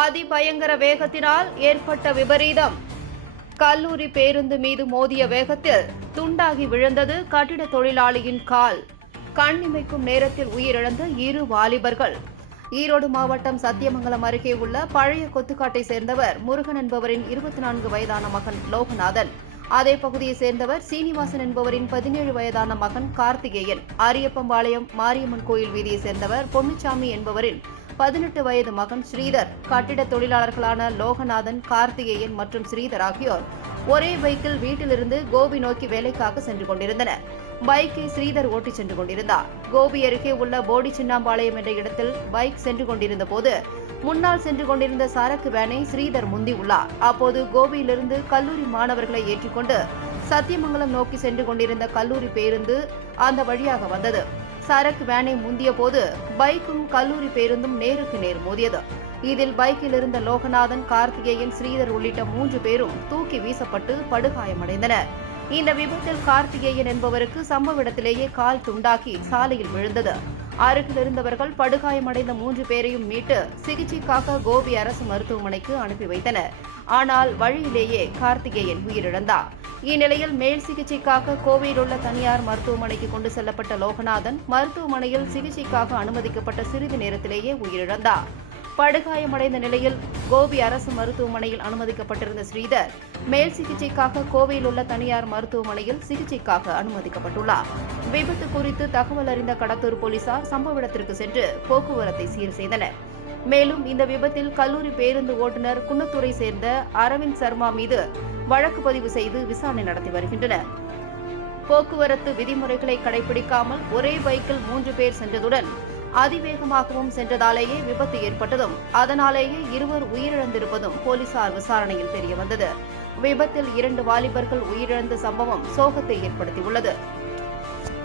அதிபயங்கர வேகத்தினால் ஏற்பட்ட விபரீதம். கல்லூரி பேருந்து மீது மோதிய வேகத்தில் துண்டாகி விழுந்தது கட்டிட தொழிலாளியின் கால். கண்ணிமைக்கும் நேரத்தில் உயிரிழந்த 2 வாலிபர்கள். ஈரோடு மாவட்டம் சத்தியமங்கலம் அருகே உள்ள பழைய கொத்துக்காட்டை சேர்ந்தவர் முருகன் என்பவரின் 24 வயதான மகன் லோகநாதன். அதே பகுதியைச் சேர்ந்தவர் சீனிவாசன் என்பவரின் 17 வயதான மகன் கார்த்திகேயன். அரியப்பம்பாளையம் மாரியம்மன் கோயில் வீதியைச் சேர்ந்தவர் பொன்னுச்சாமி என்பவரின் 18 வயது மகன் ஸ்ரீதர். கட்டிட தொழிலாளர்களான லோகநாதன், கார்த்திகேயன் மற்றும் ஸ்ரீதர் ஆகியோர் ஒரே பைக்கில் வீட்டிலிருந்து கோபி நோக்கி வேலைக்காக சென்று கொண்டிருந்தனர். பைக்கை ஸ்ரீதர் ஓட்டிச் சென்று கொண்டிருந்தார். கோபி அருகே உள்ள போடி சின்னாம்பாளையம் என்ற இடத்தில் பைக் சென்று கொண்டிருந்த போது முன்னால் சென்று கொண்டிருந்த சரக்கு வேனை ஸ்ரீதர் முந்தியுள்ளார். அப்போது கோபியிலிருந்து கல்லூரி மாணவர்களை ஏற்றிக்கொண்டு சத்தியமங்கலம் நோக்கி சென்று கொண்டிருந்த கல்லூரி பேருந்து அந்த வழியாக வந்தது. சரக்கு வேனை முந்திய போது பைக்கும் கல்லூரி பேருந்தும் நேருக்கு நேர் மோதியது. இதில் பைக்கில் இருந்த லோகநாதன், கார்த்திகேயன், ஸ்ரீதர் உள்ளிட்ட 3 பேரும் தூக்கி வீசப்பட்டு படுகாயமடைந்தனர். இந்த விபத்தில் கார்த்திகேயன் என்பவருக்கு சம்பவ இடத்திலேயே கால் துண்டாக்கி சாலையில் விழுந்தது. அருகில் இருந்தவர்கள் படுகாயமடைந்த 3 பேரையும் மீட்டு சிகிச்சைக்காக கோபி அரசு மருத்துவமனைக்கு அனுப்பி வைத்தனர். ஆனால் வழியிலேயே கார்த்திகேயன் உயிரிழந்தார். இந்நிலையில் மேல் சிகிச்சைக்காக கோவையில் உள்ள தனியார் மருத்துவமனைக்கு கொண்டு செல்லப்பட்ட லோகநாதன் மருத்துவமனையில் சிகிச்சைக்காக அனுமதிக்கப்பட்ட சிறிது நேரத்திலேயே உயிரிழந்தார். படுகாயமடைந்த நிலையில் கோபி அரசு மருத்துவமனையில் அனுமதிக்கப்பட்டிருந்த ஸ்ரீதர் மேல் சிகிச்சைக்காக கோவையில் உள்ள தனியார் மருத்துவமனையில் சிகிச்சைக்காக அனுமதிக்கப்பட்டுள்ளார். விபத்து குறித்து தகவல் அறிந்த கடத்தூர் போலீசார் சம்பவ இடத்திற்கு சென்று போக்குவரத்தை சீர் செய்தனர். மேலும் இந்த விபத்தில் கல்லூரி பேருந்து ஓட்டுநர் குன்னத்தூரை சேர்ந்த அரவிந்த் சர்மா மீது வழக்கு பதிவு செய்து விசாரணை நடத்தி வருகின்றனர். போக்குவரத்து விதிமுறைகளை கடைபிடிக்காமல் ஒரே பைக்கில் 3 பேர் சென்றதுடன் அதிவேகமாகவும் சென்றதாலேயே விபத்து ஏற்பட்டதும் அதனாலேயே 2 உயிரிழந்திருப்பதும் போலீசார் விசாரணையில் தெரியவந்தது. விபத்தில் 2 வாலிபர்கள் உயிரிழந்த சம்பவம் சோகத்தை ஏற்படுத்தியுள்ளது.